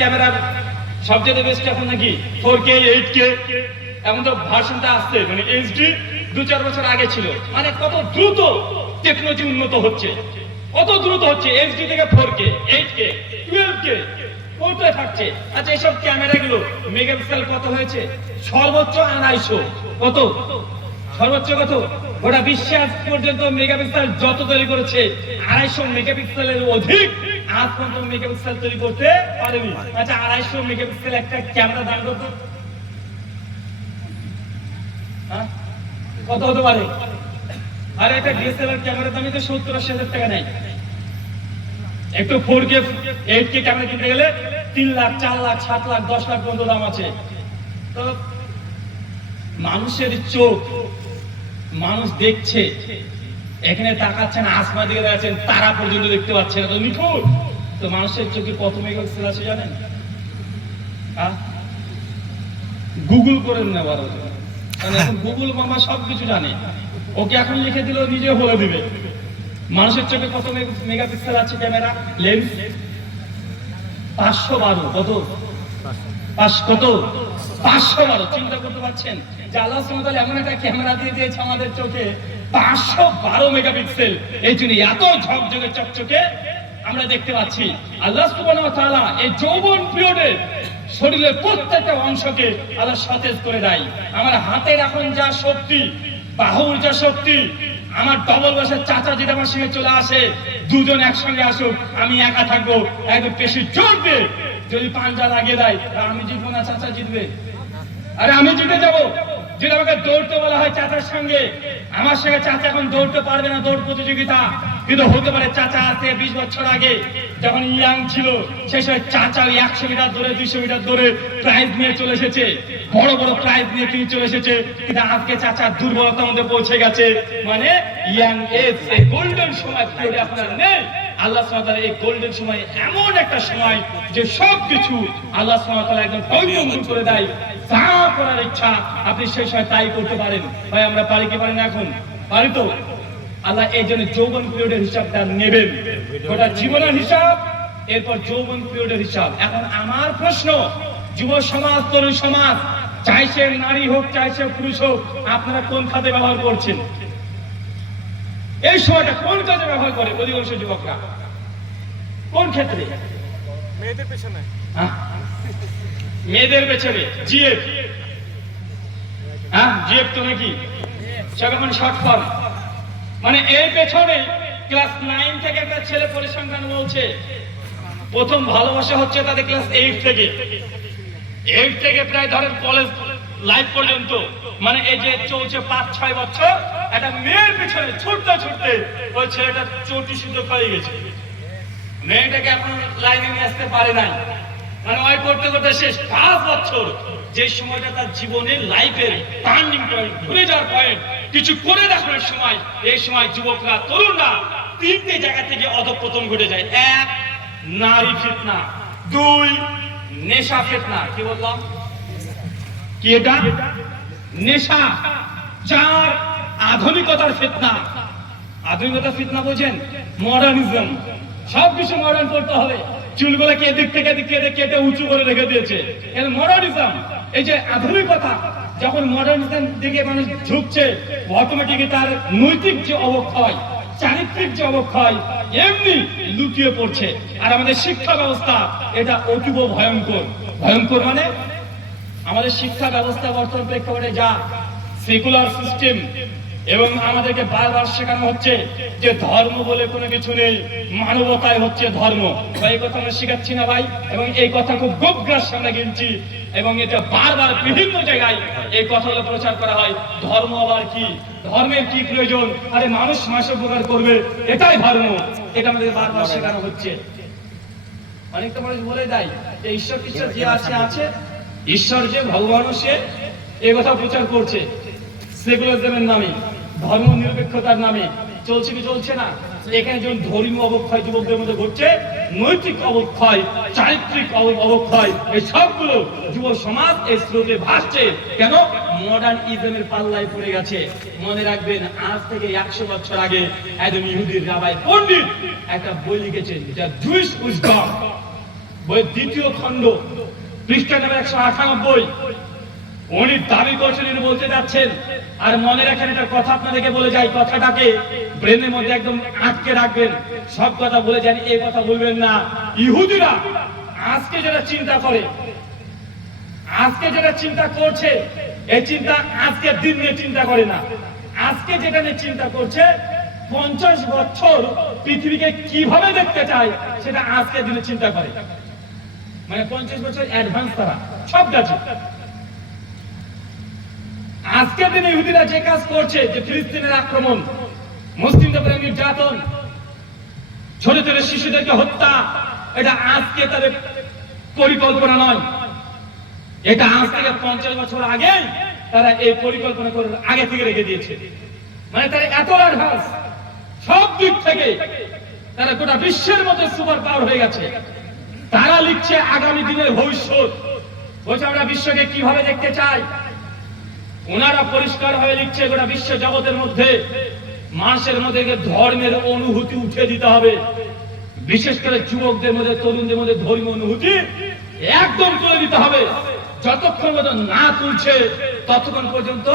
ক্যামেরার সবচেয়ে বেস্ট এখন নাকি 4K 8K এমন তো ভার্সনটা আসছে, মানে এইচডি 2-4 বছর আগে ছিল। মানে কত দ্রুত টেকনোলজি উন্নত হচ্ছে, কত দ্রুত হচ্ছে। এইচডি থেকে 4K 8K 12K কোথায় থাকছে। আচ্ছা এইসব ক্যামেরাগুলো মেগাপিক্সেল কত হয়েছে? সর্বোচ্চ 250। কত সর্বোচ্চ কত? গোটা বিশ্বে আজ পর্যন্ত মেগাপিক্সেল যত তৈরি করেছে 250 মেগাপিক্সেলের অধিক আজ পর্যন্ত মেগাপিক্সেল তৈরি করতে পারেনি। আচ্ছা 250 মেগাপিক্সেল একটা ক্যামেরা দাম কত হতে পারে? আর একটা ডিএসএলআর ক্যামেরা দামই তো 70-80 হাজার টাকা নেয়। একটু 4K 8K ক্যামেরা কিনতে গেলে 3 লাখ 4 লাখ 7 লাখ 10 লাখ পর্যন্ত দাম আছে। তো মানুষের চোখ, মানুষ দেখছে, এখানে তাকাচ্ছেন, আসমান দিকে দেখাচ্ছেন, তারা পর্যন্ত দেখতে পাচ্ছে না, তো নিখুঁত। তো মানুষের চোখে কত মেগাপিক্সেল আছে জানেন? গুগল করেন না বড়, কারণ এখন গুগল মামা সবকিছু জানে। ওকে এখন লিখে দিল, নিজে বলে দিবে মানুষের চোখে কত মেগাপিক্সেল আছে ক্যামেরা লেন্স। 512। কত? কত? 512। চিন্তা করতে পারছেন যে আল্লাহ সুবহানাহু ওয়া তাআলা এমন একটা ক্যামেরা দিয়ে দিয়েছে আমাদের চোখে 512 মেগাপিক্সেল। এই জন্য এত ঝকঝকে চকচকে আমরা দেখতে পাচ্ছি। আল্লাহ সুবহানাহু ওয়া তাআলা এই যৌবন পিরিয়ডে শরীরের প্রত্যেকটা অংশকে আল্লাহ সতেজ করে দেয়। আমার হাতের এখন যা শক্তি, বাহুর যা শক্তি, আমার ডবল বয়সের চাচা যেটা আমার সঙ্গে চলে আসে, দুজন একসঙ্গে আসুক, আমি একা থাকবো, একদম পেশি জোর দিয়ে যদি পাঞ্জা লাগিয়ে দেয়, আমি জিতবো না চাচা জিতবে? আরে আমি জিতে যাবো। যদি আমাকে দৌড়তে বলা হয় চাচার সঙ্গে, আমার সঙ্গে চাচা এখন দৌড়তে পারবে না, দৌড় প্রতিযোগিতা। কিন্তু হতে পারে চাচা আছে 20 বছর আগে যখন ইয়াং ছিল, সেই সময় চাচা 100 মিটার দৌড়ে 200 মিটার দৌড়ে প্রাইজ নিয়ে চলে এসেছে, বড় বড় প্রাইজ নিয়ে তিনি চলে এসেছে। কিন্তু আজকে চাচার দুর্বলতার মধ্যে পৌঁছে গেছে। মানে ইয়াং এজ, এই গোল্ডেন সময় পিরিয়ডে আপনার নেই। আল্লাহ সুবহানাহু ওয়া তাআলা এই গোল্ডেন সময় এমন একটা সময় যে সবকিছু আল্লাহ সুবহানাহু ওয়া তাআলা একদম পরিপূর্ণ করে দেয়। যা করার ইচ্ছা আপনি সেই সময় তাই করতে পারেন। ভাই আমরা পারি কি পারি না? এখন পারি তো। আল্লাহ এই জন্য যৌবন পিরিয়ডের হিসাবটা নেবেন, গোটা জীবনের হিসাব, এরপর যৌবন পিরিয়ডের হিসাব। এখন আমার প্রশ্ন, যুব সমাজ, তরুণ সমাজ, চাই সে নারী হোক চাই সে পুরুষ হোক, আপনারা কোন খাতে ব্যবহার করছেন? এই সময়টা কোন কাজে ব্যবহার করে অধিকাংশ যুবকরা? কোন ক্ষেত্রে? মেয়েদের পেছনে। মেয়েদের পেছনে। জিএফ, জিএফ তো নাকি সেরকম শর্ট ফর্ম। মানে এর পেছনে ক্লাস 9 থেকে একটা ছেলে পরিসংখ্যান বলছে প্রথম ভালোবাসা হচ্ছে তাদের ক্লাস 8 থেকে। 8 থেকে প্রায় ধরেন কলেজ লাইফ পর্যন্ত, মানে এই যে চলছে 5-6 বছর, একটা মেয়ের পিছনে ছুটতে ছুটতে ওই ছেলেটা চটি শুদ্ধ হয়ে গেছে। মেয়েটাকে এখন লাইনে নিয়ে আসতে পারে নাই। মানে ওই করতে করতে শেষ 5 বছর, যে সময়টা তার জীবনের লাইফের টার্নিং পয়েন্ট, ঘুরে যাওয়ার পয়েন্ট, কিছু করে দেখানোর সময়। এই সময় যুবকরা, তরুণরা 3টে জায়গা থেকে অধঃপতন ঘটে যায়। 1, নারী ফিতনা। 2, নেশা ফিতনা। কি বললাম? কি এটা? নেশা। 4, আধুনিকতার ফিতনা। আধুনিকতার ফিতনা বোঝেন? মডার্নিজম। সবকিছু মডার্ন করতে হবে। চুলগুলোকে এদিক থেকে কেটে উঁচু করে রেখে দিয়েছে, এটা মডার্নিজম। এই যে আধুনিকতা, যখন মডার্নিজম দিকে মানুষ ঝুঁকছে, অটোমেটিকলি তার নৈতিক যে অবক্ষয়, চারিত্রিক যে অবক্ষয় এমনি লুকিয়ে পড়ছে। আর আমাদের শিক্ষা ব্যবস্থা এটা অতীব ভয়ঙ্কর। ভয়ঙ্কর মানে আমাদের শিক্ষা ব্যবস্থা বর্তমান প্রেক্ষাপটে যা সেকুলার সিস্টেম, এবং আমাদেরকে বারবার শেখানো হচ্ছে যে ধর্ম বলে কোনো কিছু নেই, মানবতায় হচ্ছে ধর্ম। এই কথা আমরা শিখাচ্ছি না ভাই, এবং এই কথা খুব গোপগ্রাস আমরা গেছি, এবং এটা বারবার বিভিন্ন জায়গায় এই কথাগুলো প্রচার করা হয়। ধর্ম আবার কি? ধর্মের কি প্রয়োজন? আরে মানুষ সমাজের উপকার করবে, এটাই ধর্ম। এটা আমাদের বারবার শেখানো হচ্ছে। অনেকটা মানুষ বলে দেয় যে ঈশ্বর টিশ্বর যে আছে, ঈশ্বর যে, ভগবানও সে, এই কথা প্রচার করছে সেকুলারিজমের নামে, ধর্ম নিরপেক্ষতার নামে। চলছে কি চলছে না? এখানে যেমন ধর্মীয় অবক্ষয় যুবকদের মধ্যে ঘটছে, নৈতিক অবক্ষয়, চারিত্রিক অবক্ষয়, এই সবগুলো যুব সমাজ এই স্রোতে ভাসছে। কেন? মডার্ন ইজমের পাল্লায় পড়ে গেছে। মনে রাখবেন, আজ থেকে 100 বছর আগে একজন ইহুদির রাবাই পণ্ডিত একটা বই লিখেছেন, যা জুইশ উইজডম। বইয়ের দ্বিতীয় খণ্ড পৃষ্ঠা নম্বর 198 উনি দাবি করছেন, উনি বলতে যাচ্ছেন, আর মনে রাখেন একটা কথা আপনাদেরকে বলে যাই, কথাটাকে ব্রেনের মধ্যে একদম আটকে রাখবেন, সব কথা বলে যান, এই কথা বলবেন না। ইহুদিরা আজকে যেটা চিন্তা করে, আজকে যেটা চিন্তা করছে, এই চিন্তা আজকের দিন নিয়ে চিন্তা করে না। আজকে যেটা নিয়ে চিন্তা করছে 50 বছর পৃথিবীকে কিভাবে দেখতে চায় সেটা আজকের দিনে চিন্তা করে, মানে 50 বছর অ্যাডভান্স তারা সব কাছে। আজকের দিনে ইহুদিরা যে কাজ করছে, যে ফিলিস্তিনের আক্রমণ, মুসলিমদের উপরে নির্যাতন, ছোট ছোট শিশুদেরকে হত্যা, এটা আজকে তাদের পরিকল্পনা নয়, এটা আজ থেকে 50 বছর আগে তারা এই পরিকল্পনা করে আগে থেকে রেখে দিয়েছে। মানে তারা এত অ্যাডভান্স সব দিক থেকে, তারা গোটা বিশ্বের মধ্যে সুপার পাওয়ার হয়ে গেছে। তারা লিখছে আগামী দিনের ভবিষ্যৎ, বলছে আমরা বিশ্বকে কিভাবে দেখতে চাই। ওনারা পরিষ্কার হয়ে লিখছে গোটা বিশ্ব জগতের মধ্যে মানুষের মধ্যে ধর্মের অনুভূতি উঠে দিতে হবে, বিশেষ করে যুবকদের মধ্যে, তরুণদের মধ্যে ধর্মীয় অনুভূতি একদম তুলে দিতে হবে। যতক্ষণ পর্যন্ত না তুলছে ততক্ষণ পর্যন্ত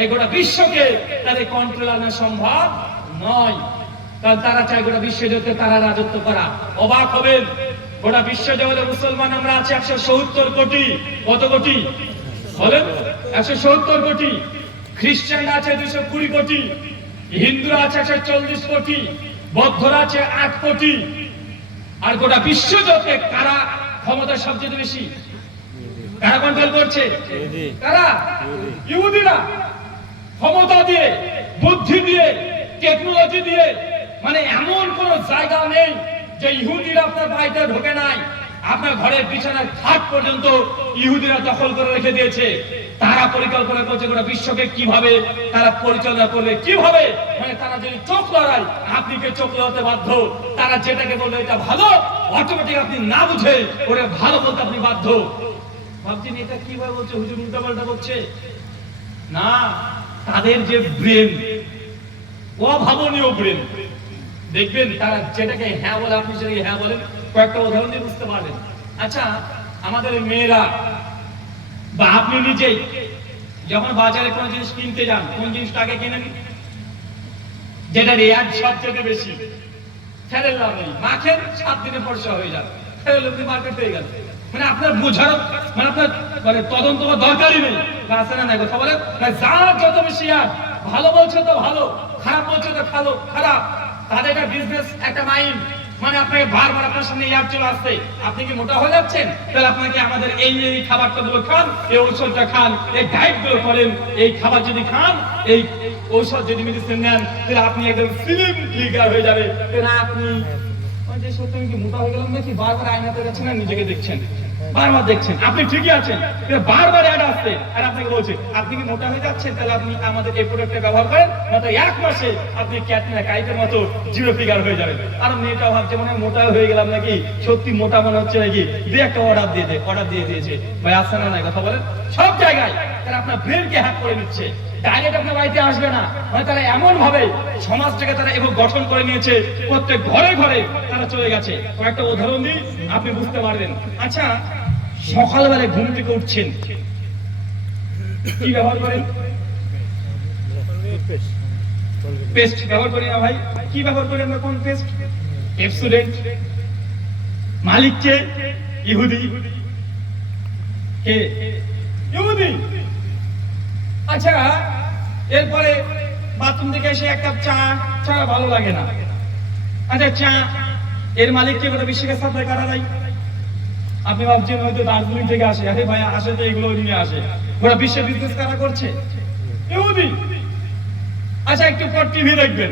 এই গোটা বিশ্বকে তাদের কন্ট্রোল আনা সম্ভব নয়। কারণ তারা চায় গোটা বিশ্ব জগতে তারা রাজত্ব করা। অবাক হবেন, গোটা বিশ্ব জগতে মুসলমান আমরা আছি 170 কোটি। কত কোটি বলেন? 170 কোটি। খ্রিস্টানরা আছে 220 কোটি, হিন্দুরা আছে 140 কোটি, বৌদ্ধরা আছে 8 কোটি। আর গোটা বিশ্ব জগতে কারা ক্ষমতা সবচেয়ে বেশি? কারা কন্ট্রোল করছে? কারা? ইহুদিরা। ক্ষমতা দিয়ে, বুদ্ধি দিয়ে, টেকনোলজি দিয়ে, মানে এমন কোন জায়গা নেই যে ইহুদিরা আপনার বাড়িতে ঢোকে নাই। আপনার ঘরের বিছানার খাট পর্যন্ত ইহুদিরা দখল করে রেখে দিয়েছে। তারা পরিকল্পনা করছে গোটা বিশ্বকে কিভাবে তারা পরিচালনা করবে, কিভাবে, মানে তারা যদি চোখ লড়ায় আপনি কে চোখ লড়াতে বাধ্য। তারা যেটাকে বলবে এটা ভালো, অটোমেটিক আপনি না বুঝে ওটা ভালো বলতে আপনি বাধ্য। ভাবছেন এটা কিভাবে বলছে, হুজুর উল্টাপাল্টা বলছে না। তাদের যে ব্রেন, অভাবনীয় ব্রেন, দেখবেন তারা যেটাকে হ্যাঁ বলে আপনি সেটাকে হ্যাঁ বলেন। কয়েকটা উদাহরণ দিয়ে বুঝতে পারবেন। আচ্ছা, আমাদের মেয়েরা বা আপনি নিজেই যখন বাজারে কোনো জিনিস কিনতে যান, কোন জিনিসটা আগে কেনেন? যেটা রেয়ার সবচেয়ে বেশি, ফেরের লাভ নেই, মাখেন 7 দিনে ফর্সা হয়ে যাবে, ফেরের লোক মার্কেট হয়ে গেল। মানে আপনার বোঝার, মানে আপনার মানে তদন্ত দরকারই নেই। আছে না কথা বলেন? যা যত বেশি আর ভালো বলছে তো ভালো, খারাপ বলছে তো খারাপ। তাদের একটা বিজনেস, একটা মাইন্ড, মানে আপনাকে বারবার আপনার সামনে ইয়ার চলে আসছে। আপনি কি মোটা হয়ে যাচ্ছেন? তাহলে আপনাকে আমাদের এই খাবারটা গুলো খান, এই ঔষধটা খান, এই ডায়েট গুলো করেন, এই খাবার যদি খান, এই ঔষধ যদি মেডিসিন নেন, তাহলে আপনি একদম স্লিম ফিগার হয়ে যাবে। তাহলে আপনি যে সত্যি কি মোটা হয়ে গেলাম নাকি? বারবার আয়নাতে যাচ্ছেন আর নিজেকে দেখছেন, বারবার দেখছেন আপনি ঠিকই আছেন, বারবার অ্যাড আসছে আর আপনাকে বলছে আপনি কি মোটা হয়ে যাচ্ছেন, তাহলে আপনি আমাদের এই প্রোডাক্টটা ব্যবহার করেন, নয়তো 1 মাসে আপনি ক্যাটরিনা কাইফের মতো জিরো ফিগার হয়ে যাবেন। আর মেয়েটা ভাবছে মনে হয় মোটা হয়ে গেলাম নাকি, সত্যি মোটা মনে হচ্ছে নাকি, একটা অর্ডার দিয়ে দিয়েছে। ভাই আসছে না কথা বলেন? সব জায়গায় তারা আপনার ব্রেনকে হ্যাক করে নিচ্ছে। ডাইরেক্ট আপনার বাড়িতে আসবে না, মানে তারা এমন ভাবে সমাজটাকে তারা এবং গঠন করে নিয়েছে, প্রত্যেক ঘরে ঘরে তারা চলে গেছে। কয়েকটা উদাহরণ দিই, আপনি বুঝতে পারবেন। আচ্ছা, সকালবেলা ঘুম থেকে উঠছেন, কি ব্যবহার করেন? পেস্ট ব্যবহার করি না ভাই? কি ব্যবহার করি আমরা? কোন পেস্ট? পেপসোডেন্ট। মালিক কে? ইহুদি। কে? ইহুদি। আচ্ছা, এরপরে বাথরুম থেকে এসে এক কাপ চা ছাড়া ভালো লাগে না। আচ্ছা, চা এর মালিককে গোটা বিশ্বকে সাপ্লাই করা যায়। আপনি ভাবছেন হয়তো দার্জিলিং থেকে আসে, আরে ভাই আসে তো এগুলো নিয়ে আসে। গোটা বিশ্বের বিজনেস কারা করছে? ইহুদি। আচ্ছা, একটু পর টিভি দেখবেন,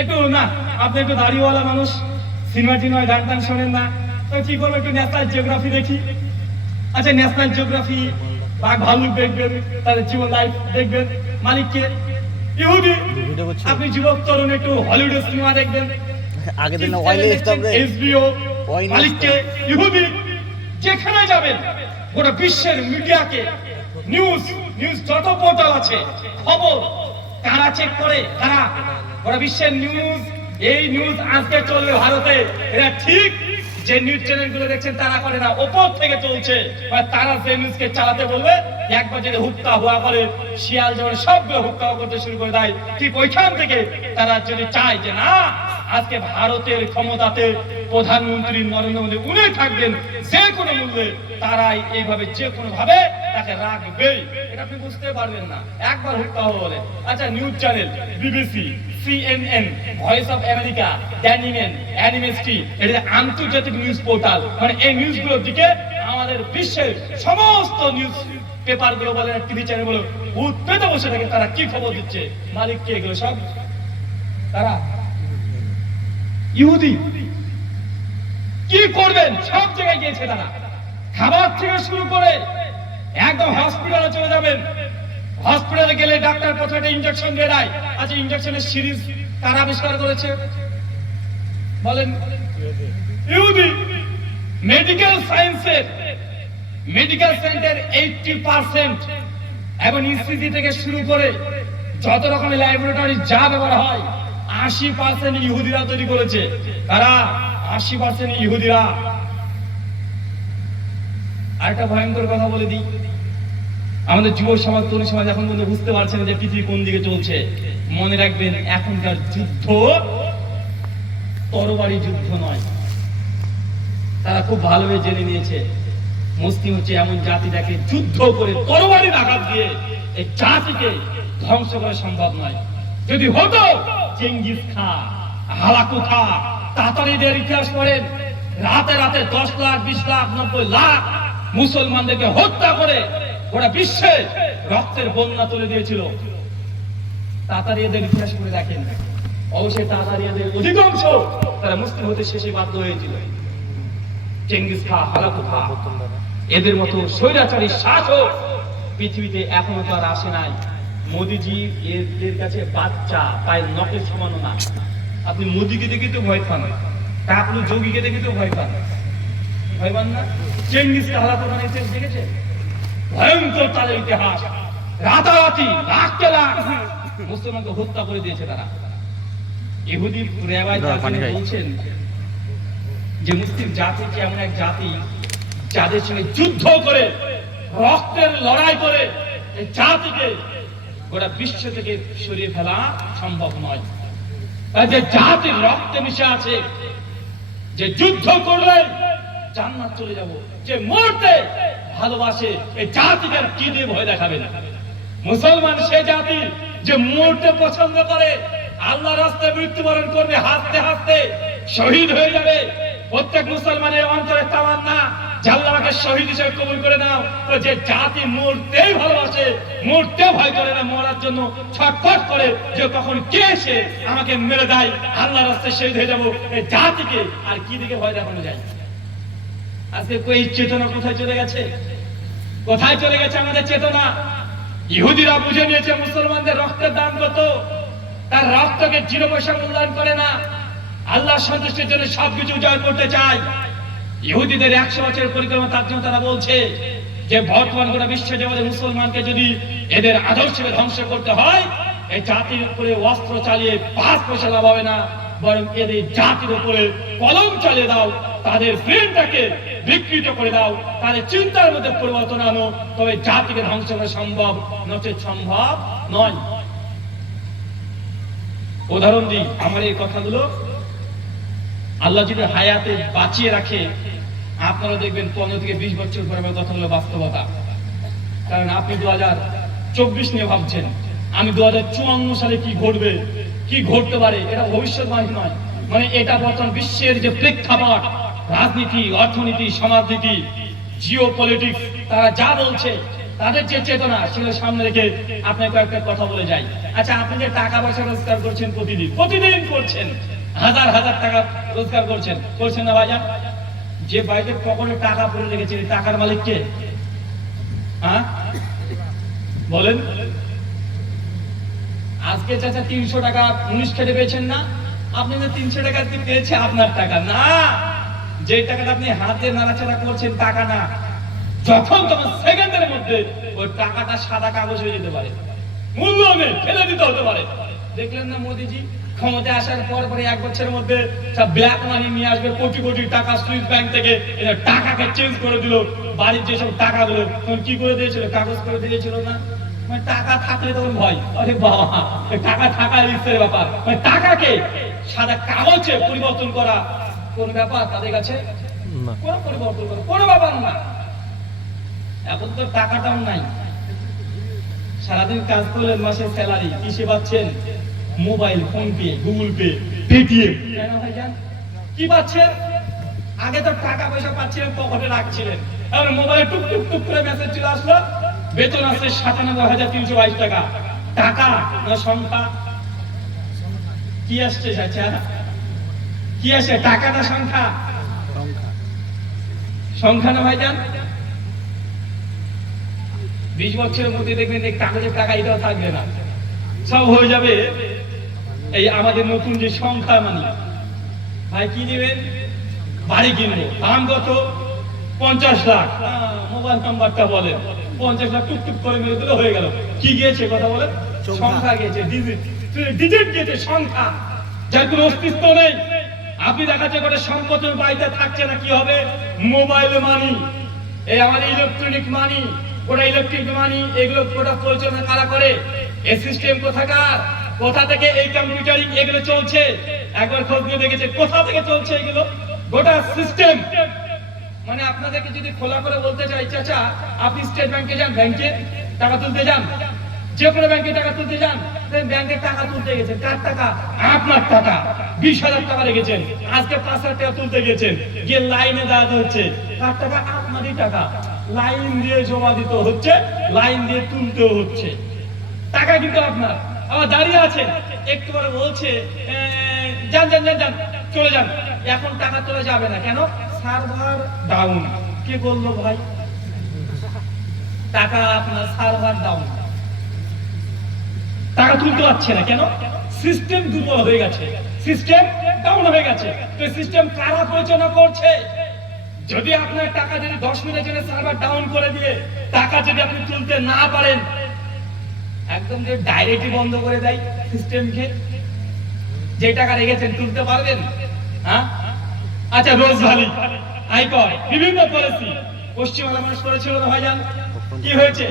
একটু না আপনি একটু দাড়িওয়ালা মানুষ, সিনেমা টিনেমা গান টান শোনেন না, তো কি করবো, একটু ন্যাশনাল জিওগ্রাফি দেখি। আচ্ছা, ন্যাশনাল জিওগ্রাফি বাঘ ভাল্লুক দেখবেন, তাদের জীবন লাইফ দেখবেন। মালিককে? ইহুদি। আপনি যুবক তরুণ একটু হলিউড সিনেমা দেখবেন, আগে দিন ওয়াইলে স্টপে এইচবিও। মালিককে? ইহুদি। যেখানে যাবেন গোটা বিশ্বের মিডিয়াকে, নিউজ যত পোর্টাল আছে, খবর কারা চেক করে? কারা? গোটা বিশ্বের নিউজ। এই নিউজ আজকে চলবে ভারতে, এটা ঠিক যে নিউজ চ্যানেলগুলো দেখছেন তারা করে না, ওপর থেকে চলছে। মানে তারা যে নিউজকে চালাতে বলবে, একবার যদি হুক্কা হুয়া করে শিয়াল যেমন সবগুলো হুক্কা করতে শুরু করে দেয়, ঠিক ওইখান থেকে তারা যদি চায় যে না আজকে ভারতের ক্ষমতাতে প্রধানমন্ত্রী নরেন্দ্র মোদী উনি থাকবেন যে কোনো মূল্যে, তারাই এইভাবে যে কোনো ভাবে তাকে রাখবেই। এটা আপনি বুঝতে পারবেন না একবার হুক্কা বলে। আচ্ছা, news channel BBC, CNN, voice of America, ড্যানিমেন, অ্যানিমেস্টি, এটা আন্তর্জাতিক নিউজ পোর্টাল। মানে এই নিউজগুলোর দিকে আমাদের বিশ্বের সমস্ত নিউজ পেপার গুলো বলে, টিভি চ্যানেল গুলো ভূত পেতে বসে থাকে, তারা কি খবর দিচ্ছে? মালিক কে? এগুলো সব তারা ইহুদি। কি করবেন? সব জায়গায় গিয়েছে তারা, খাবার থেকে শুরু করে একদম হসপিটালে চলে যাবেন। হসপিটালে গেলে ডাক্তার প্রথমে একটা ইনজেকশন দিয়ে দেয়। আচ্ছা, ইনজেকশনের সিরিজ কারা আবিষ্কার করেছে বলেন? ইহুদি। মেডিকেল সায়েন্সের 80% এবং ইসিজি থেকে শুরু করে যত রকমের ল্যাবরেটরি যা ব্যবহার হয় 80% ইহুদিরা তৈরি করেছে। তারা 80% ইহুদিরা। আরেকটা ভয়ঙ্কর কথা বলে দিই, আমাদের যুব সমাজ, তরুণ সমাজ এখন পর্যন্ত বুঝতে পারছে না যে পৃথিবী কোন দিকে চলছে। মনে রাখবেন, এখনকার যুদ্ধ তরবারি যুদ্ধ নয়। তারা খুব ভালোভাবে জেনে নিয়েছে মুসলিম হচ্ছে এমন জাতি যাকে যুদ্ধ করে তরবারির আঘাত দিয়ে এই জাতিকে ধ্বংস করা সম্ভব নয়। যদি হতো, চেঙ্গিস খাঁ, হালাকু খাঁ, তাতারিদের ইতিহাস পড়েন, রাতে রাতে 10 লাখ, 20 লাখ, 90 লাখ মুসলমানদেরকে হত্যা করে গোটা বিশ্বে রক্তের বন্যা তুলে দিয়েছিল। তাতারিদের ইতিহাস পড়ে দেখেন, অবশ্যই তাতারিদের অধিকাংশ তারা মুসলিম হতে শেষে বাধ্য হয়েছিল। চেঙ্গিস খাঁ, হালাকু খাঁ, এদের মতো স্বৈরাচারী শাসক পৃথিবীতে এখনো তো আর আসে নাই। মোদিজি এদের কাছে বাচ্চা, পায়ের নখের সমানও না। আপনি মোদিকে দেখে তো ভয় পান, কাকলু যোগীকে দেখে তো ভয় পান, ভয় পান না? চেঙ্গিস খাঁ, হালাকু খানের ইতিহাস দেখেছে? ভয়ঙ্কর তাদের ইতিহাস। রাতারাতি লাখকে লাখ মুসলমানকে হত্যা করে দিয়েছে তারা। ইহুদি রেবাই বলছেন যে মুসলিম জাতি কি এমন এক জাতি যাদের সঙ্গে যুদ্ধ করে রক্তের লড়াই করে এই জাতিকে গোটা বিশ্ব থেকে সরিয়ে ফেলা সম্ভব নয়। যে জাতির রক্তে মিশে আছে, যে যুদ্ধ করলে জান্নাত চলে যাব, যে মরতে ভালোবাসে, এই জাতিকে কি দিয়ে ভয় দেখাবে না? মুসলমান সে জাতি যে মরতে পছন্দ করে, আল্লাহ রাস্তায় মৃত্যুবরণ করবে, হাসতে হাসতে শহীদ হয়ে যাবে। প্রত্যেক মুসলমানের অন্তরে তামান্না যে আল্লাহকে শহীদ হিসেবে কবুল করে নাও। তো যে জাতি মরতেই ভালোবাসে, মরতে ভয় করে না, মরার জন্য ছটফট করে যে কখন কে এসে আমাকে মেরে দেয়, আল্লাহ রাস্তায় শহীদ হয়ে যাবো, এই জাতিকে আর কি দিকে ভয় দেখানো যায়? আজকে এই চেতনা কোথায় চলে গেছে? কোথায় চলে গেছে আমাদের চেতনা? ইহুদিরা বুঝে নিয়েছে মুসলমানদের রক্তের দাম কত, তার রক্তকে 0 পয়সা মূল্যায়ন করে না। আল্লাহ সন্তুষ্টির জন্য সবকিছু জয় করতে চায়। ইহুদিদের 100 বছরের পরিক্রমা, তার জন্য তারা বলছে যে বর্তমান গোটা বিশ্ব জগতে মুসলমানকে যদি এদের আদর্শকে ধ্বংস করতে হয়, এই জাতির উপরে অস্ত্র চালিয়ে 5 পয়সা লাভ হবে না, বরং এদের জাতির উপরে কলম চালিয়ে দাও, তাদের ব্রেনটাকে বিকৃত করে দাও, তাদের চিন্তার মধ্যে পরিবর্তন আনো, তবে জাতিকে ধ্বংস করা সম্ভব, নচেত সম্ভব নয়। উদাহরণ দিই, আমার এই কথাগুলো আল্লাহ যদি হায়াতে বাঁচিয়ে রাখে, আপনারা দেখবেন 15 থেকে 20 বছর পরে আমার কথাগুলো বাস্তবতা। কারণ আপনি 2024 নিয়ে ভাবছেন, আমি 2054 সালে কি ঘটবে, কি ঘটতে পারে, এটা ভবিষ্যৎবাণী নয়। মানে এটা বর্তমান বিশ্বের যে প্রেক্ষাপট, রাজনীতি, অর্থনীতি, সমাজনীতি, জিও পলিটিক্স, তারা যা বলছে, তাদের যে চেতনা, সেগুলো সামনে রেখে আপনাকে কয়েকটা কথা বলে যাই। আচ্ছা, আপনি যে টাকা পয়সা রোজগার করছেন, প্রতিদিন করছেন, হাজার হাজার টাকা রোজগার করছেন না ভাইজান? যে বাইকের পকেটে টাকা পড়ে রেখেছে, টাকার মালিক কে? হ্যাঁ বলেন? আজকে চাচা 300 টাকা 19 খেতে পেয়েছেন না? আপনি যে 300 টাকা পেয়েছে আপনার টাকা না, যে টাকাটা আপনি হাতে নাড়াচাড়া করছেন টাকা না, যখন তখন সেকেন্ডের মধ্যে ওই টাকাটা সাদা কাগজ হয়ে যেতে পারে, মূল্য নেই, ফেলে দিতে হতে পারে। দেখলেন না মোদিজি ক্ষমতায় আসার পর পরে 1 বছরের মধ্যে সব ব্ল্যাক মানি নিয়ে আসবে, কোটি কোটি টাকা সুইস ব্যাংক থেকে এরা টাকাকে চেঞ্জ করে দিল। বাড়ির যেসব টাকাগুলো তখন কি করে দিয়েছিল, কাগজ করে দিয়েছিল না। মানে টাকা থাকলে তখন ভয়, আরে বাবা টাকা থাকার ইচ্ছের ব্যাপার। মানে টাকাকে সাদা কাগজে পরিবর্তন করা কোন ব্যাপার তাদের কাছে? না। কোন পরিবর্তন করা কোনো ব্যাপার না। এখন তো টাকাটাও নাই, সারাদিন কাজ করলেন, মাসের স্যালারি কিসে পাচ্ছেন? Mobile, phone pay, Google pay, Paytm. কেন ভাইজান কি পাচ্ছেন? আগে তো টাকা পয়সা পাচ্ছিলেন, পকেটে রাখছিলেন, আর মোবাইলে টুক টুক টুক করে মেসেজ চলে আসলো, বেতন আসছে ৯৭,৩২২ টাকা। টাকা না সংখ্যা? কি আসছে চাচা? কি আসে, টাকা না সংখ্যা? সংখ্যা না ভাইজান? 20 বছরের মধ্যে দেখবেন এই কাগজের টাকা এটাও থাকবে না, সব হয়ে যাবে এই আমাদের নতুন যে সংখ্যা মানি। ভাই কি নেবেন? বাড়ি কিনবো, দাম কত? 50 লাখ। মোবাইল নাম্বারটা বলেন, 50 লাখ টুকটুক করে মেরে দিলে হয়ে গেল। কি গিয়েছে কথা বলেন? সংখ্যা গিয়েছে, ডিজিট গিয়েছে, সংখ্যা, যার কোনো অস্তিত্ব নেই। আপনি দেখাচ্ছে গোটা সম্পদের বাড়িতে থাকছে না, কি হবে? মোবাইল মানি, এই আমাদের ইলেকট্রনিক মানি, গোটা ইলেকট্রিক মানি, এগুলো গোটা পরিচালনা কারা করে? এই সিস্টেম কোথাকার? কোথা থেকে এই কম্পিউটারিং এগুলো চলছে? একবার খোঁজ নিয়ে দেখেছে কোথা থেকে চলছে এগুলো? গোটা সিস্টেম। মানে আপনাদেরকে যদি খোলা করে বলতে চাই, চাচা আপনি স্টেট ব্যাংকে যান, ব্যাংকে টাকা তুলতে যান, যে কোনো ব্যাংকে টাকা তুলতে যান, ব্যাংকে টাকা তুলতে গেছেন, কার টাকা? আপনার টাকা। 20,000 টাকা লেগেছেন, আজকে 5,000 টাকা তুলতে গেছেন, গিয়ে লাইনে দাঁড়াতে হচ্ছে, কার টাকা? আপনারই টাকা। লাইন দিয়ে জমা দিতে হচ্ছে, লাইন দিয়ে তুলতেও হচ্ছে, টাকা কিন্তু আপনার। আবার দাঁড়িয়ে আছেন, একটু পরে বলছে যান যান যান যান, চলে যান, এখন টাকা তোলা যাবে না। কেন? Server down. কে বললো ভাই? টাকা আপনার সার্ভার ডাউন, টাকা তুলতে পারছে না। কেন? সিস্টেম দুর্বল হয়ে গেছে, সিস্টেম ডাউন হয়ে গেছে। তো সিস্টেম কারা পরিচালনা করছে? যদি আপনার টাকা যদি 10 মিনিটের জন্য সার্ভার ডাউন করে দিয়ে টাকা যদি আপনি তুলতে না পারেন, একদম যে ডাইরেক্টলি বন্ধ করে দেয় সিস্টেমকে, যে টাকা রেখেছেন তুলতে পারবেন? হ্যাঁ, আচ্ছা রোজভ্যালি, আইকর, বিভিন্ন পলিসি পশ্চিমবঙ্গ মানুষ করেছিল না ভাইজান, কি হয়েছে?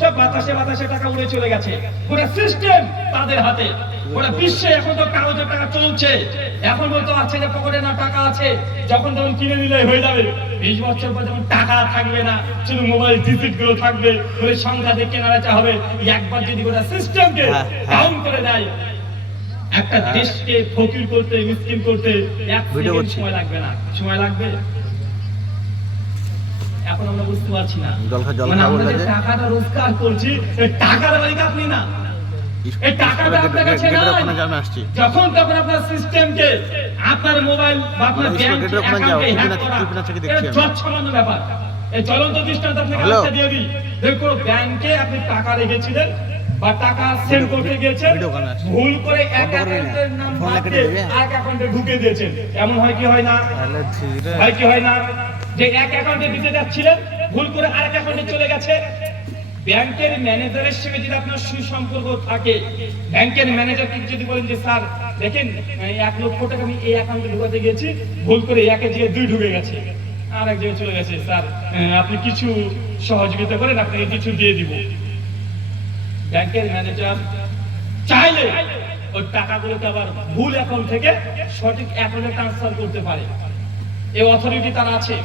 সব বাতাসে বাতাসে টাকা উড়ে চলে গেছে, গোটা সিস্টেম তাদের হাতে। গোটা বিশ্বে এখন তো কাগজের টাকা চলছে, এখন বলতে পারছে যে পকেটে না টাকা আছে, যখন তখন কিনে নিলে হয়ে যাবে। 20 বছর পর যখন টাকা থাকবে না, শুধু মোবাইল ডিজিট গুলো থাকবে, ওই সংখ্যা দিয়ে কেনাবেচা হবে। একবার যদি গোটা সিস্টেমকে ডাউন করে দেয়, একটা দেশকে ফকির করতে, মিসকিন করতে 1 সেকেন্ড সময় লাগবে না। সময় লাগবে? এখন আমরা বুঝতে পারছি না, মানে আমরা যে টাকাটা রোজগার করছি, এই টাকার মালিক আপনি না, এই টাকাটা আপনার কাছে নাই। যখন তখন আপনার সিস্টেমকে, আপনার মোবাইল বা আপনার ব্যাংক অ্যাকাউন্টে হ্যাক করা, এটা যৎসামান্য ব্যাপার। এই জ্বলন্ত দৃষ্টান্ত আপনাকে একটা দিয়ে দিই। দেখুন, ব্যাংকে আপনি টাকা রেখেছিলেন বা টাকা সেন্ড করতে গিয়েছেন, ভুল করে এক অ্যাকাউন্টের নাম বাদ দিয়ে আরেক অ্যাকাউন্টে ঢুকে দিয়েছেন। এমন হয় কি হয় না? হয় কি হয় না? যে এক অ্যাকাউন্টে দিতে যাচ্ছিলেন, ভুল করে আরেক অ্যাকাউন্টে চলে গেছে। ব্যাংকের ম্যানেজারের সঙ্গে যদি আপনার সুসম্পর্ক থাকে, ব্যাংকের ম্যানেজারকে যদি বলেন যে স্যার দেখেন 1 লক্ষ টাকা আমি এই অ্যাকাউন্টে ঢুকাতে গেছি, ভুল করে 1 এর জায়গায় 2 ঢুকে গেছে, আর এক জায়গায় চলে গেছে, স্যার আপনি কিছু সহযোগিতা করেন, আপনাকে কিছু দিয়ে দিব। ব্যাংকের ম্যানেজার চাইলে ওই টাকাগুলোকে আবার ভুল অ্যাকাউন্ট থেকে সঠিক অ্যাকাউন্টে ট্রান্সফার করতে পারে। এই অথরিটি তার আছে।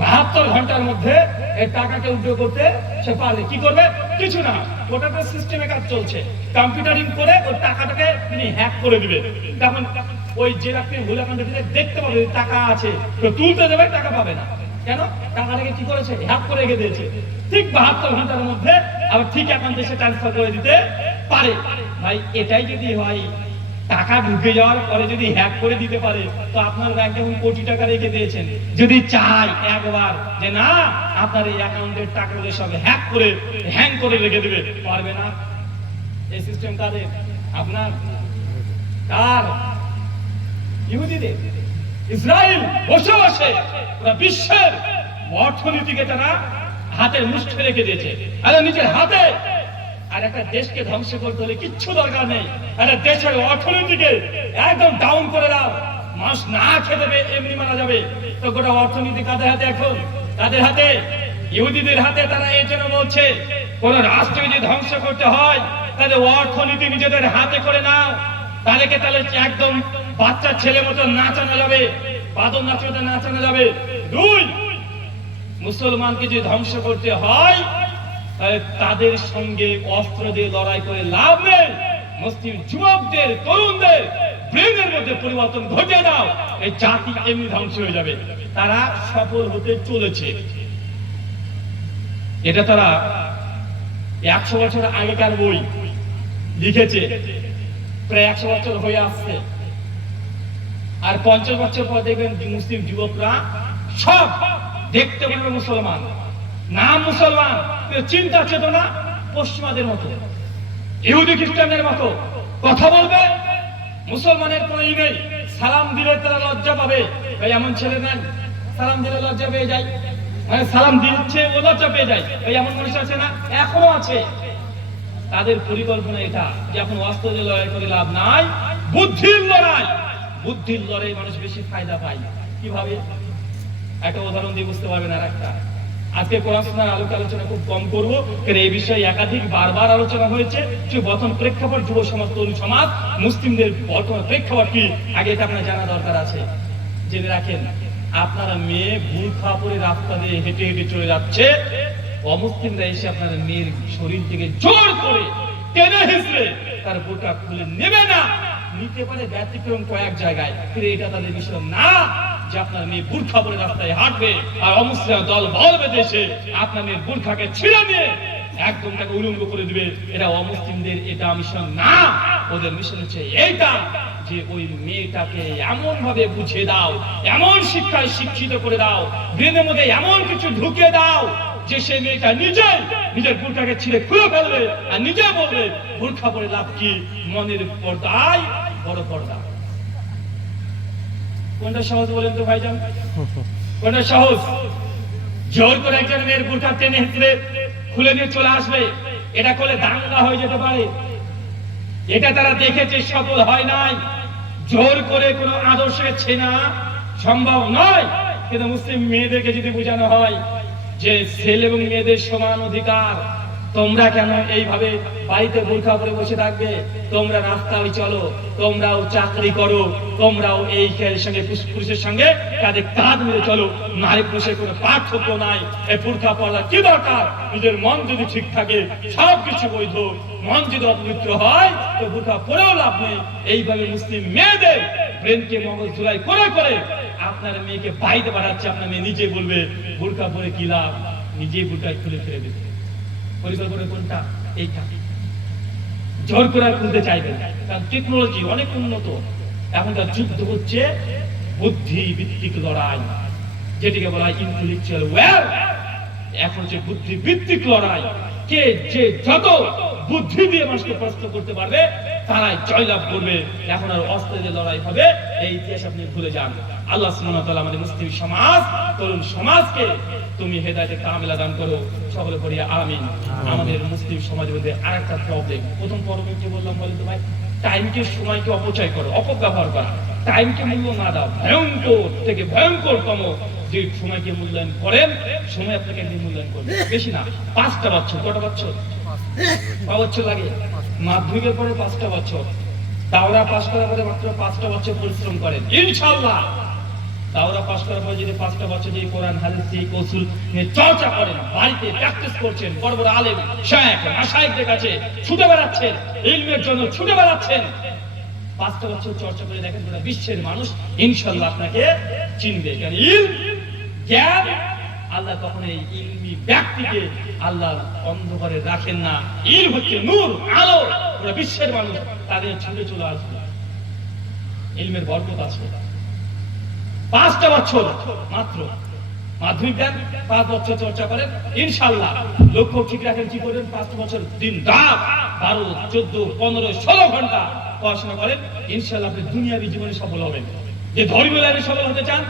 72 ঘন্টার মধ্যে এই টাকাকে উইথড্র করতে সে পারবে। কি করবে? কিছু না, ওটাতে সিস্টেমে কাজ চলছে, কম্পিউটারিং করে ওই টাকাটাকে তিনি হ্যাক করে দিবে। তখন ওই যে ব্যক্তি ভুল অ্যাকাউন্টে দেখতে পাবে টাকা আছে, তো তুলতে দেবে, টাকা পাবে না। কেন? টাকাটাকে কি করেছে? হ্যাক করে রেখে দিয়েছে। ঠিক 72 ঘন্টার মধ্যে আবার ঠিক অ্যাকাউন্টে সে ট্রান্সফার করে দিতে পারে। ভাই এটাই যদি হয়, টাকা ঢুকে যাওয়ার পরে যদি হ্যাক করে দিতে পারে, তো আপনার ব্যাংকে কোটি টাকা রেখে দিয়েছেন, যদি চাই একবার যে না আপনার এই অ্যাকাউন্টের টাকাগুলো সব হ্যাক করে হ্যাং করে রেখে দেবে, পারবে না। এই সিস্টেম কাদের? আপনার? কার? ইহুদিদের। ইসরায়েল বসে বসে পুরো বিশ্বের অর্থনীতিকে তারা হাতের মুষ্টিতে রেখে দিয়েছে, আর নিজের হাতে। আর একটা দেশকে ধ্বংস করতে হলে কিচ্ছু দরকার নেই, একটা দেশের অর্থনীতিকে একদম ডাউন করে দাও, মানুষ না খেতে পেয়ে এমনি মারা যাবে। তো গোটা অর্থনীতি কাদের হাতে এখন? তাদের হাতে, ইহুদিদের হাতে। তারা এই জন্য বলছে কোন রাষ্ট্রকে যদি ধ্বংস করতে হয় তাহলে অর্থনীতি নিজেদের হাতে করে নাও, তাহলে একদম বাচ্চা ছেলে মতো নাচানো যাবে, বাদল নাচতে নাচানো যাবে। দুই, মুসলমানকে যদি ধ্বংস করতে হয় তাহলে তাদের সঙ্গে অস্ত্র দিয়ে লড়াই করে লাভ নেই। মুসলিম যুবকদের, তরুণদের ব্রেনের মধ্যে পরিবর্তন ঘটে দাও, এই জাতি এমনি ধ্বংস হয়ে যাবে। তারা সফল হতে চলেছে। এটা তারা 100 বছর আগেকার বই লিখেছে, প্রায় 100 বছর হয়ে আসছে। আর 50 বছর পর দেখবেন মুসলিম যুবকরা সব দেখতে পাবে মুসলমান, নাম মুসলমান, চিন্তা চেতনা পশ্চিমাদের মতো, ইহুদি খ্রিস্টানদের মতো কথা বলবে। মুসলমানের কোনো ই নেই, সালাম দিলে তারা লজ্জা পাবে। ভাই এমন ছেলে নেন, সালাম দিলে লজ্জা পেয়ে যায়, মানে সালাম দিচ্ছে ও লজ্জা পেয়ে যায়। ভাই এমন মানুষ আছে না? এখনো আছে। তাদের পরিকল্পনা এটা যে এখন অস্ত্র দিয়ে লড়াই করে লাভ নাই, বুদ্ধির লড়াই। বুদ্ধির লড়াই মানুষ বেশি ফায়দা পায়। কিভাবে? একটা উদাহরণ দিয়ে বুঝতে পারবেন। আর একটা, আজকে কোরআন সুন্নাহর আলোকে আলোচনা খুব কম করব, কারণ এই বিষয়ে একাধিক বারবার আলোচনা হয়েছে। যে বর্তমান প্রেক্ষাপট, যুব সমাজ, তরুণ সমাজ, মুসলিমদের বর্তমান প্রেক্ষাপট কি, আগে এটা আপনার জানা দরকার আছে। জেনে রাখেন, আপনারা মেয়ে বুরখা পরে রাস্তা দিয়ে হেঁটে হেঁটে চলে যাচ্ছে, অমুসলিমরা এসে আপনার মেয়ের শরীর থেকে জোর করে টেনে হিঁচড়ে তার বোরকা খুলে নেবে না। নিতে পারে ব্যতিক্রম কয়েক জায়গায়, কিন্তু এটা তাদের বিষয় না যে আপনার মেয়ে বুরখা পরে রাস্তায় হাঁটবে আর অমুসলিম দল বল বেঁধে এসে আপনার মেয়ের বুরখাকে ছিঁড়ে নিয়ে একদম তাকে উলঙ্গ করে দিবে। এটা অমুসলিমদের এটা মিশন না। ওদের মিশন হচ্ছে এইটা যে ওই মেয়েটাকে এমন ভাবে বুঝিয়ে দাও, এমন শিক্ষায় শিক্ষিত করে দাও, ব্রেনের মধ্যে এমন কিছু ঢুকিয়ে দাও যে সে মেয়েটা নিজের বুরখাকে ছিঁড়ে খুলে ফেলবে আর নিজে বলবে বুরখা পরে লাভ কি, মনের পর্দায় বড় পর্দা। কোনটা সহজ বলেন তো ভাইজান? কোনটা সহজ? জোর করে একজন মেয়ের বুরখা টেনে হিঁচড়ে খুলে নিয়ে চলে আসবে, এটা করলে দাঙ্গা হয়ে যেতে পারে। এটা তারা দেখেছে, সফল হয় নাই। জোর করে কোনো আদর্শকে ছেনা সম্ভব নয়। কিন্তু মুসলিম মেয়েদেরকে যদি বোঝানো হয় যে ছেলে এবং মেয়েদের সমান অধিকার, তোমরা কেন এইভাবে বাড়িতে বোরখা পরে বসে থাকবে, তোমরা রাস্তায় চলো, তোমরাও চাকরি করো, তোমরাও এই সঙ্গে পুরুষের সঙ্গে কাঁধে কাঁধ মিলে চলো, নারী পুরুষের কোনো পার্থক্য নাই। এই বোরখা পরা কি দরকার? নিজের মন যদি ঠিক থাকে সবকিছু বৈধ, মন যদি অপবিত্র হয় তো বোরখা পরেও লাভ নেই। এইভাবে মুসলিম মেয়েদের ব্রেনকে মগজ ধুলাই করে করে আপনার মেয়েকে বাইরে পাঠাচ্ছে। আপনার মেয়ে নিজে বলবে বোরখা পরে কি লাভ, নিজেই বোরখায় খুলে ফেলে দেবে। পরিকল্পনা কোনটা? এইটা। জোর করে খুলতে চাইবে, কারণ টেকনোলজি অনেক উন্নত। এখনকার যুদ্ধ হচ্ছে বুদ্ধি ভিত্তিক লড়াই, যেটিকে বলা হয় ইন্টেলেকচুয়াল ওয়্যার। এখন যে বুদ্ধি ভিত্তিক লড়াই, কে যে যত বুদ্ধি দিয়ে মানুষকে প্রশ্ন করতে পারবে তারাই জয়লাভ করবে। এখন আর অস্ত্রের লড়াই হবে, এই ইতিহাস আপনি ভুলে যান। আল্লাহ সুবহানাহু ওয়া তাআলা আমাদের মুসলিম সমাজ, তরুণ সমাজকে তুমি হেদায়েতে কামিলা দান করো, সকলে পড়ি আমিন। আমাদের মুসলিম সমাজের মধ্যে আরেকটা প্রবলেম, প্রথম পর্বে কি বললাম বলেন তো ভাই? টাইমকে, সময়কে অপচয় করো, অপব্যবহার করা, টাইমকে মূল্য না দাও। ভয়ঙ্কর থেকে ভয়ঙ্করতম যে সময়কে মূল্যায়ন করেন, সময় আপনাকে একদিন মূল্যায়ন করবে। বেশি না, 5টা বছর। কটা বছর? 5 বছর লাগে। মাধ্যমিকের পরে 5টা বছর, দাওরা পাস করার পরে মাত্র 5টা বছর পরিশ্রম করেন, ইনশাআল্লাহ দাওরা পাস করার পরে যদি 5টা বছর যদি কোরআন হাদিস শিখ উসুল নিয়ে চর্চা করেন, বাড়িতে প্র্যাকটিস করছেন, বড় বড় আলেম শায়েখ মাশায়েখদের কাছে ছুটে বেড়াচ্ছেন, ইলমের জন্য ছুটে বেড়াচ্ছেন, 5টা বছর চর্চা করে দেখেন গোটা বিশ্বের মানুষ ইনশাআল্লাহ আপনাকে চিনবে। কারণ ইলম, জ্ঞান, আল্লাহ কখনো এই ইলমি ব্যক্তিকে আল্লাহ অন্ধকারে রাখেন না। ইলম হচ্ছে নূর, আলো, গোটা বিশ্বের মানুষ তাদের ছুটে চলে আসবে। ইলমের বরকত আছে। 5টা বছর মাত্র মাধ্যমিক দেন, 5 বছর চর্চা করেন, ইনশাআল্লাহ লক্ষ্য ঠিক রাখেন, কি করেন? 5 বছর দিন রাত 12, 14, 15, 16 ঘন্টা পড়াশোনা করেন, ইনশাআল্লাহ আপনি দুনিয়াবী জীবনে সফল হবেন। যে ধর্মীয় লাইনে সফল হতে চান,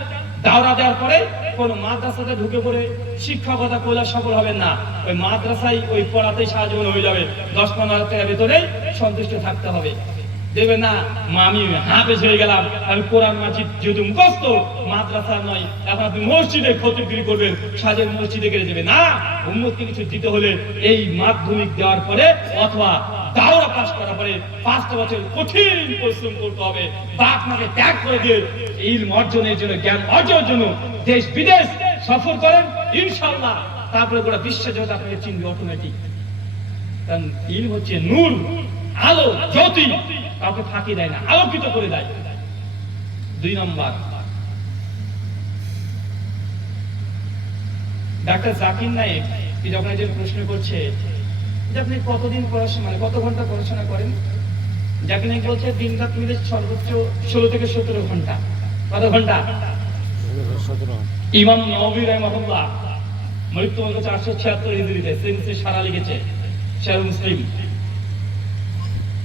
দাওরা দেওয়ার পরে কোন মাদ্রাসাতে ঢুকে পড়ে শিক্ষকতা করলে সফল হবেন না। ওই মাদ্রাসায় ওই পড়াতেই সারা জীবন হয়ে যাবে, 10-15 টাকার ভেতরেই সন্তুষ্ট থাকতে হবে। দেখবেন না আমি হাফেজ হয়ে গেলাম, আমি কোরআন মাজিদ যেহেতু মুখস্থ, মাদ্রাসা নয়, এখন আপনি মসজিদে খতিবগিরি করবেন, সাজের মসজিদে গেলে যাবে না। উম্মতকে কিছু দিতে হলে এই মাধ্যমিক দেওয়ার পরে অথবা দাওরা পাস করার পরে 5টা বছর কঠিন পরিশ্রম করতে হবে, বাপ মাকে ত্যাগ করে দিয়ে ইলম অর্জনের জন্য, জ্ঞান অর্জনের জন্য দেশ বিদেশ সফর করেন ইনশাআল্লাহ। তারপরে গোটা বিশ্ব জগৎ আপনাকে চিনবে অটোমেটিক। কারণ ইলম হচ্ছে নূর, আলো, জ্যোতি, কাউকে ফাঁকি দেয় না, আলোকিত করে দেয়। 2 নম্বর, ডাক্তার জাকির নায়েক যখন একজন প্রশ্ন করছে যে আপনি কতদিন পড়াশোনা, মানে কত ঘন্টা পড়াশোনা করেন, জাকির নায়েক বলছে দিন রাত মিলে সর্বোচ্চ 16 থেকে 17 ঘন্টা। কত ঘন্টা? 17। ইমাম নববী রাহিমাহুল্লাহ মৃত্যুবরণ 476 হিজরিতে সিনসে সারা লিখেছে, শাহ মুসলিম।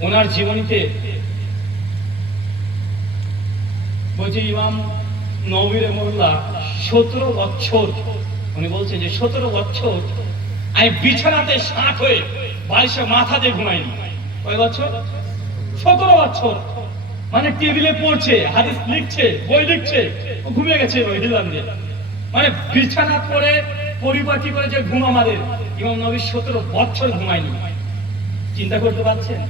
ওনার জীবনীতে বলছে ইমাম নববী রাহিমাহুল্লাহ 17 বছর, উনি বলছে যে 17 বছর আমি বিছানাতে ষাট হয়ে বালিশে মাথা দিয়ে ঘুমাইনি। কয় বছর? 17 বছর। মানে টেবিলে পড়ছে, হাদিস লিখছে, বই লিখছে, ও ঘুমিয়ে গেছে হিলাম দিয়ে। মানে বিছানা করে পরিপাটি করে যে ঘুম আমাদের, ইমাম নবী 17 বছর ঘুমায়নি। চিন্তা করতে পারছেন?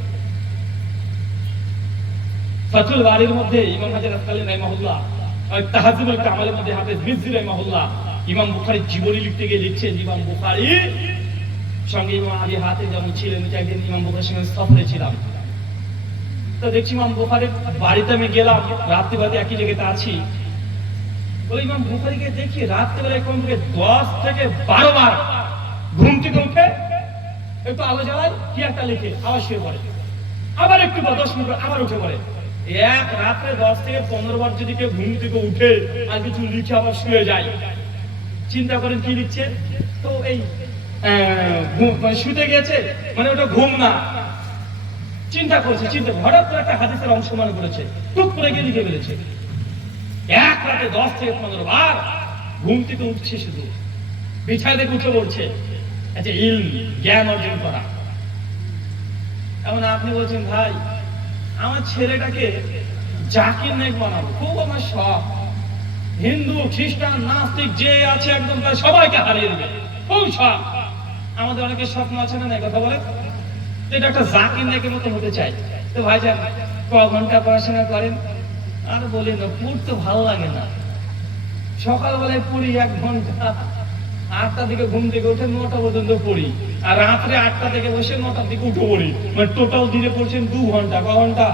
ফাতুল বারির মধ্যে ইমাম হাজার আসকালী রাহিমাহুল্লাহ, তাহজিবুল কামালের মধ্যে হাফেজ মিজজি রাহিমাহুল্লাহ ইমাম বুখারীর জীবনী লিখতে গিয়ে লিখছেন, ইমাম বুখারী সঙ্গে ইমাম আবি হাতিম যেমন ছিলেন, একদিন ইমাম বুখারীর সঙ্গে সফরে ছিলাম, তো দেখছি ইমাম বুখারীর বাড়িতে আমি গেলাম, রাত্রিবাদী একই জায়গাতে আছি। বলে ইমাম বুখারীকে দেখি রাত্রিবেলায় কমপক্ষে 10 থেকে 12 বার ঘুম থেকে উঠে একটু আলো জ্বালায়, কি একটা লিখে আবার শুয়ে পড়ে, আবার একটু 10 মিনিট আবার উঠে পড়ে। এক রাত্রে 10 থেকে 15 বার যদি কেউ ঘুম থেকে উঠে আর কিছু লিখে আবার শুয়ে যায়, চিন্তা করেন কি লিখছে। তো এই মানে শুতে গেছে, মানে ওটা ঘুম না, চিন্তা করছে, হঠাৎ করে একটা হাদিসের অংশ মনে করেছে, টুক করে গিয়ে লিখে ফেলেছে। এক রাতে 10 থেকে 15 বার ঘুম থেকে উঠছে, শুধু বিছানা থেকে উঠে পড়ছে। আচ্ছা, ইলম, জ্ঞান অর্জন করা। এমন আপনি বলছেন ভাই আমার ছেলেটাকে জাকির নায়েক বানাবো, খুব আমার শখ, হিন্দু খ্রিস্টান নাস্তিক যে আছে একদম প্রায় সবাইকে হারিয়ে দেবে, খুব শখ। আমাদের অনেকের স্বপ্ন আছে না, কথা বলে এটা একটা জাকির নায়েকের মতো হতে চাই। তো ভাইজান ক ঘন্টা পড়াশোনা করেন? আর বলি না, পড়তে ভালো লাগে না। সকালবেলায় পড়ি 1 ঘন্টা, 8টা থেকে ঘুম থেকে উঠে 9টা পর্যন্ত পড়ি, আর রাত্রে 8টা থেকে বসে 9টার দিকে উঠে পড়ি। মানে টোটাল দিনে পড়ছেন 2 ঘন্টা। ক ঘন্টা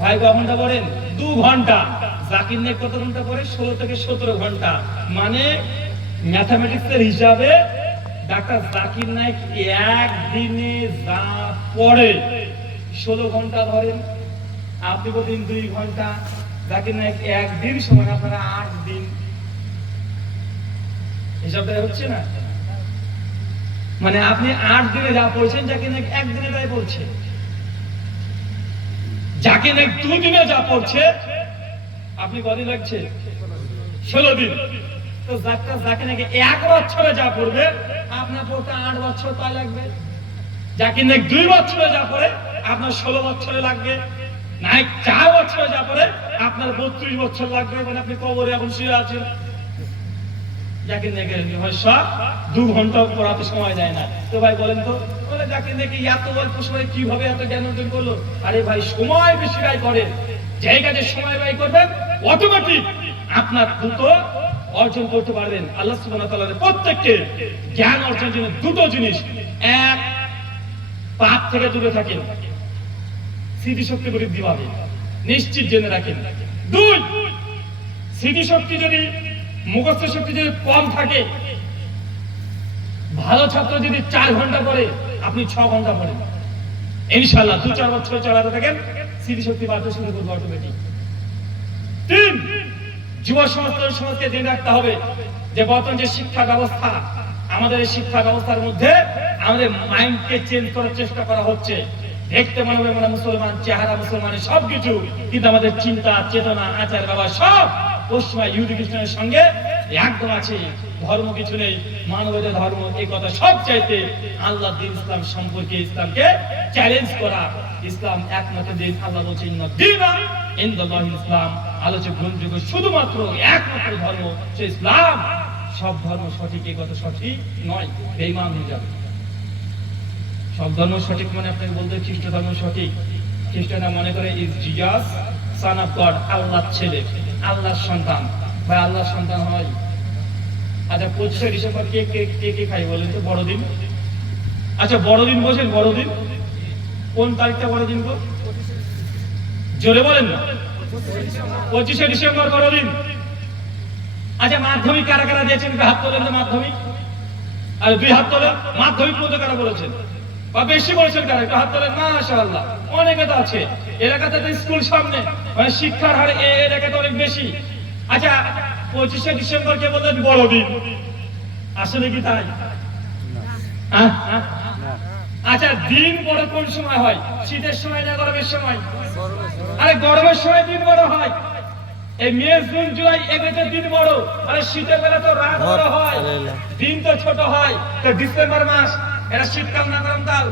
ভাই? ক ঘন্টা পড়েন? 2 ঘন্টা। জাকির নায়েক কত ঘন্টা পড়ে? 16 থেকে 17 ঘন্টা। মানে ম্যাথমেটিক্সের হিসাবে ডাক্তার জাকির নায়েক একদিনে যা পড়ে 16 ঘন্টা ধরেন, আপনি প্রতিদিন 2 ঘন্টা, জাকির নায়েক একদিন সময় আপনারা 8 দিন। হিসাবটা হচ্ছে না? মানে আপনি 8 দিনে যা পড়ছেন জাকির নায়েক একদিনে তাই পড়ছে। জাকির নায়েক 2 দিনে যা পড়ছে আপনি কদিন লাগছে? 16 দিন। তো জাকির নায়েক 1 বছরে যা পড়বে আপনার পড়তে 8 বছর তাই লাগবে। জাকির নায়েক 2 বছরে যা পড়ে আপনার 16 বছরে লাগবে। নায়েক 4 বছরে যা পড়ে আপনার 32 বছর লাগবে। মানে আপনি কবরে এখন শুয়ে আছেন। জাকির নায়েকের সব 2 ঘন্টা পড়াতে সময় যায় না। তো ভাই বলেন তো, বলে জাকির নায়েক এত অল্প সময় কিভাবে এত জ্ঞান অর্জন করলো? আরে ভাই, সময় বেশি ব্যয় করেন, যেই কাজে সময় ব্যয় করবেন অটোমেটিক আপনার দ্রুত অর্জন করতে পারবেন। আল্লাহ সুবহানাহু ওয়া তাআলা প্রত্যেককে জ্ঞান অর্জনের জন্য 2টো জিনিস, এক, পাপ থেকে দূরে থাকেন, স্মৃতিশক্তি বৃদ্ধি পাবে, নিশ্চিত জেনে রাখেন। 2, স্মৃতিশক্তি যদি, মুখস্থ শক্তি যদি কম থাকে, ভালো ছাত্র যদি 4 ঘন্টা পড়ে আপনি 6 ঘন্টা পড়েন, ইনশাআল্লাহ 2-4 বছর চালাতে থাকেন, স্মৃতিশক্তি বাড়তে শুরু করবে অটোমেটিক। 3, যুব সমাজকে জেনে রাখতে হবে যে বর্তমান যে শিক্ষা ব্যবস্থা, আমাদের এই শিক্ষা ব্যবস্থার মধ্যে আমাদের মাইন্ডকে চেঞ্জ করার চেষ্টা করা হচ্ছে। দেখতে মনে হবে মানে মুসলমান, চেহারা মুসলমানের সবকিছু, কিন্তু আমাদের চিন্তা, চেতনা, আচার ব্যবহার সব পশ্চিমা ইহুদি খ্রিস্টানের সঙ্গে একদম আছে, ধর্ম কিছু নেই, মানবতার ধর্ম, এই কথা সব চাইতে আল্লাহ দিন ইসলাম সম্পর্কে ইসলামকে চ্যালেঞ্জ করা। ইসলাম একমাত্র দিন, আল্লাহ বলছে ইন্না দীনা ইনদাল্লাহিল ইসলাম, আলোচক গ্রহণযোগ্য শুধুমাত্র একমাত্র ধর্ম সে ইসলাম। সব ধর্ম সঠিক, এই কথা সঠিক নয়, বেঈমান হয়ে যাবে। সব ধর্ম সঠিক মানে আপনাকে বলতে খ্রিস্ট ধর্ম সঠিক। খ্রিস্টানরা মনে করে is Jesus son of god, আল্লাহর ছেলে, আল্লাহর সন্তান, বা আল্লাহর সন্তান হয়। আচ্ছা 25শে ডিসেম্বর কে কে কে কে খাই বলেন তো? বড়দিন। আচ্ছা বড়দিন বোঝেন? বড়দিন কোন তারিখটা বড়দিন গো? জোরে বলেন না। 25শে ডিসেম্বর বড়দিন। আচ্ছা মাধ্যমিক কারা কারা দিয়েছেন? হাত তোলেন তো। মাধ্যমিক, আর 2 হাত তোলেন। মাধ্যমিক মতো কারা বলেছেন বা বেশি বলেছেন কারা? একটু হাত তোলেন। মাশাআল্লাহ, অনেকে তো আছে। এলাকাতে তো স্কুল সামনে, মানে শিক্ষার হার এই এলাকাতে অনেক বেশি। আচ্ছা 25শে ডিসেম্বর কে বললেন বড়দিন, আসলে কি তাই? হ্যাঁ? আচ্ছা দিন বড় কোন সময় হয়? শীতের সময় না গরমের সময়? আরে গরমের সময় দিন বড় হয়। এই মে জুন জুলাই এগুলোতে দিন বড়, আরে শীতের বেলা তো রাত বড় হয়, দিন তো ছোট হয়। তো ডিসেম্বর মাস, এটা শীতকাল না গরমকাল?